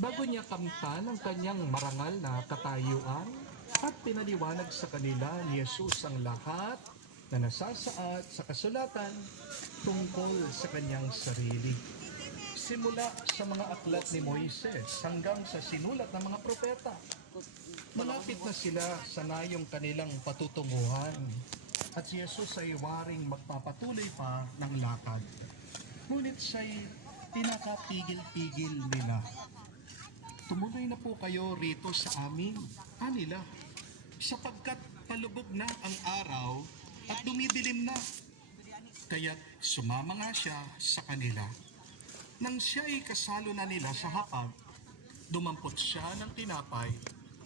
bago niya kamtan ang kanyang marangal na katayuan at pinaliwanag sa kanila ni Jesus ang lahat na nasasaad sa kasulatan tungkol sa kanyang sarili. Simula sa mga aklat ni Moises hanggang sa sinulat ng mga propeta, malapit na sila sa nayong kanilang patutunguhan at si Jesus ay waring magpapatuloy pa ng lakad. Ngunit siya'y tinakapigil-pigil nila. Tumuloy na po kayo rito sa amin, anila, sapagkat palubog na ang araw at dumidilim na. Kaya't sumama nga siya sa kanila. Nang siya'y kasalo na nila sa hapag, dumampot siya ng tinapay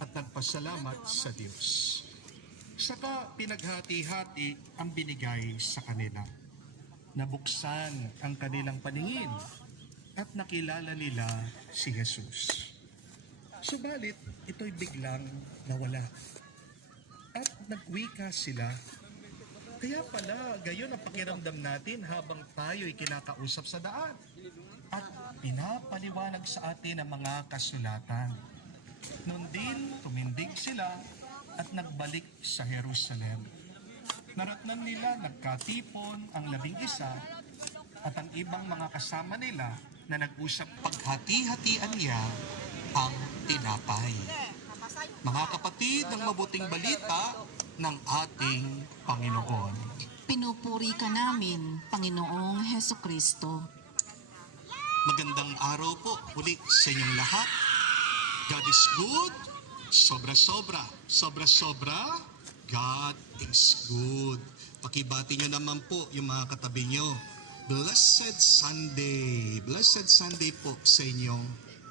at nagpasalamat sa Diyos. Saka pinaghati-hati ang binigay sa kanila. Nabuksan ang kanilang paningin at nakilala nila si Jesus. Subalit, ito'y biglang nawala. At nagwika sila. Kaya pala, gayon ang pakiramdam natin habang tayo'y kinakausap sa daan. At pinapaliwanag sa atin ang mga kasulatan. Noon din, tumindig sila at nagbalik sa Jerusalem. Naratnan nila nagkatipon ang 11 at ang ibang mga kasama nila na nag-usap paghati-hatian niya ang tinapay. Mga kapatid, ang mabuting balita ng ating Panginoon. Pinupuri ka namin, Panginoong Hesukristo. Magandang araw po muli sa inyong lahat. God is good, sobra-sobra. Sobra-sobra, God is good. Pakibati nyo naman po yung mga katabi nyo. Blessed Sunday. Blessed Sunday po sa inyong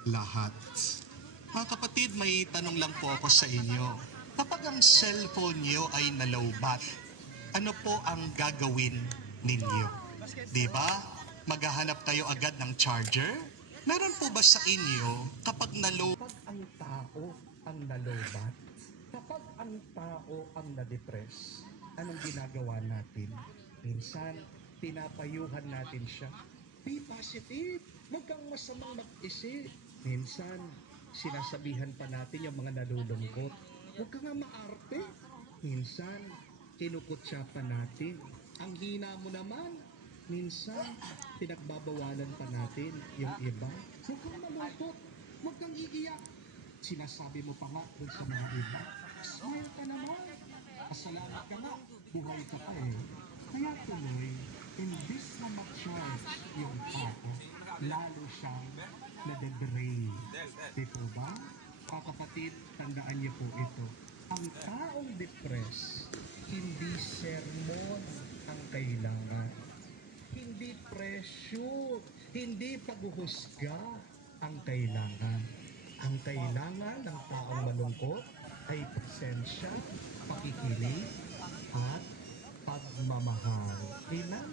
lahat. Mga kapatid, may tanong lang po ako sa inyo. Kapag ang cellphone nyo ay nalowbat, ano po ang gagawin ninyo? Diba? Maghahanap kayo agad ng charger? Meron po ba sa inyo kapag nalowbat? Kapag ang tao ang nalowbat, kapag ang tao ang na-depress, anong ginagawa natin? Minsan, pinapayuhan natin siya. Be positive, huwag kang masamang mag-isip. Minsan, sinasabihan pa natin yung mga nalulungkot. Huwag ka nga maarte. Minsan, kinukutsa pa natin. Ang hina mo naman. Minsan, pinagbabawalan pa natin yung iba. Huwag kang malungkot. Huwag kang iiyak. Sinasabi mo pa nga dun sa mga iba, smile ka naman. Pasalamat ka nga. Buhay ka pa eh. Kaya tuloy, imbis na ma-charge yung tao, lalo siyang nade-drain. Di po ba? Kapatid, tandaan niyo po ito. Ang taong depressed, hindi sermon ang kailangan. Hindi pressure, hindi paghuhusga ang kailangan. Ang kailangan ng taong malungkot ay presensya, pakikinig, at pagmamahal. Amen?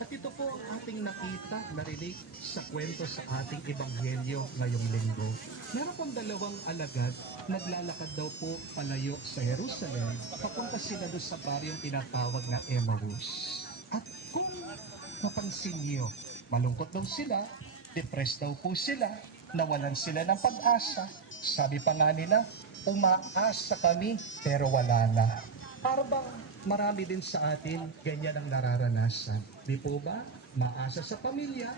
At ito po ang ating nakita, narinig sa kwento sa ating ebanghelyo ngayong linggo. Meron pong dalawang alagad, naglalakad daw po palayo sa Jerusalem, papunta sila doon sa baryong tinatawag na Emmaus. At kung napansin niyo, malungkot daw sila, depressed daw po sila, nawalan sila ng pag-asa. Sabi pa nga nila, umaasa kami pero wala na. Para bang marami din sa atin ganyan ang nararanasan. Di po ba? Maasa sa pamilya,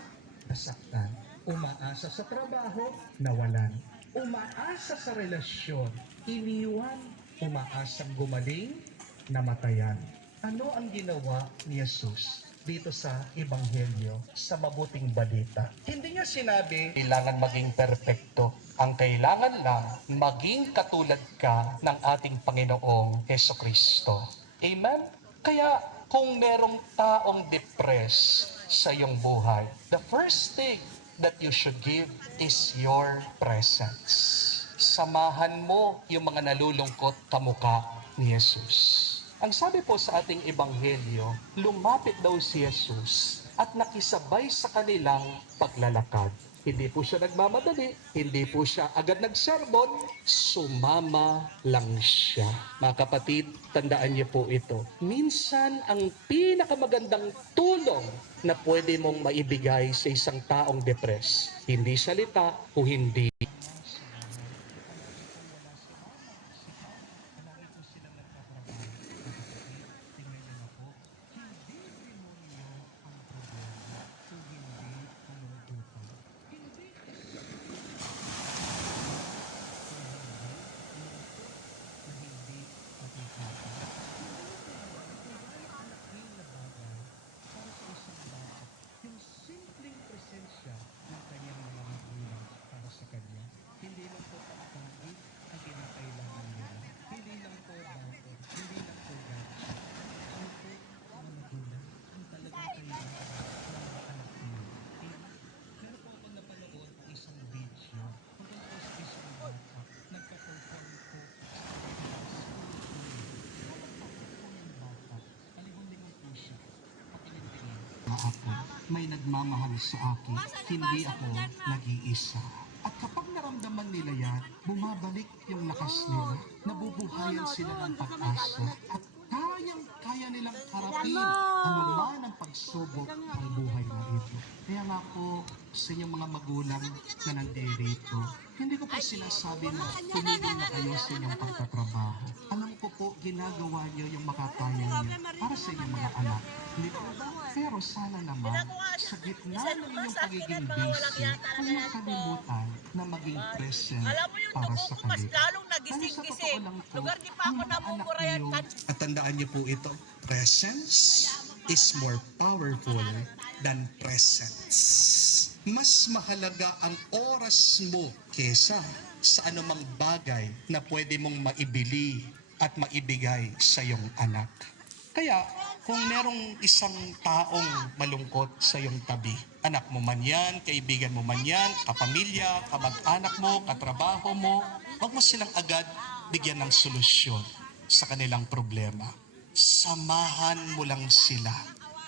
nasaktan. Umaasa sa trabaho, nawalan. Umaasa sa relasyon, iniwan. Umaasang gumaling, namatayan. Ano ang ginawa ni Jesus dito sa Ebanghelyo, sa mabuting balita? Hindi niya sinabi, kailangan maging perpekto. Ang kailangan lang, maging katulad ka ng ating Panginoong Hesukristo. Amen? Kaya kung merong taong depressed sa iyong buhay, the first thing that you should give is your presence. Samahan mo yung mga nalulungkot kamukha ni Jesus. Ang sabi po sa ating ebanghelyo, lumapit daw si Jesus at nakisabay sa kanilang paglalakad. Hindi po siya nagmamadali, hindi po siya agad nagsermon, sumama lang siya. Mga kapatid, tandaan niyo po ito. Minsan, ang pinakamagandang tulong na pwede mong maibigay sa isang taong depressed, hindi salita o hindi talaga ako. May nagmamahal sa akin. Hindi ako nag-iisa. At kapag naramdaman nila yan, bumabalik yung lakas nila. Nabubuhayan sila ng pag-asa. At kaya nilang harapin anuman ang pagsubok ng buhay na ito. Kaya nga po sa inyong mga magulang na nandito, hindi ko po sinasabi na tumigil na kayo sa inyong pagtatrabaho. Alam ko po, ginagawa niyo yung makakaya niyo para sa inyong mga anak. Hindi po ba? Pero sana naman, sa gitna ng inyong pagiging busy, huwag niyong kalimutan na maging present Alam mo yung para dugo sa ko mas kanila. lalong Dahil sa nagising-gising. totoo lang po, Lugar di pa ang ako mga anak namumurayan. niyo, at tandaan niyo po ito, presence is more powerful than presence. Mas mahalaga ang oras mo kesa sa anumang bagay na pwede mong maibili at maibigay sa iyong anak. Kaya, kung merong isang taong malungkot sa iyong tabi, anak mo man yan, kaibigan mo man yan, kapamilya, kamag-anak mo, katrabaho mo, huwag mo silang agad bigyan ng solusyon sa kanilang problema. Samahan mo lang sila.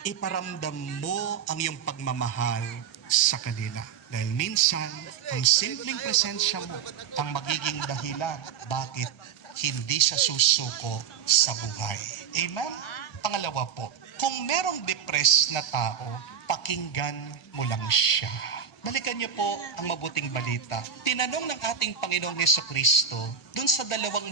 Iparamdam mo ang iyong pagmamahal sa kanila. Dahil minsan, ang simpleng presensya mo ang magiging dahilan bakit hindi siya susuko sa buhay. Amen? Pangalawa po, kung merong depressed na tao, pakinggan mo lang siya. Balikan niyo po ang mabuting balita. Tinanong ng ating Panginoong Hesukristo dun sa dalawang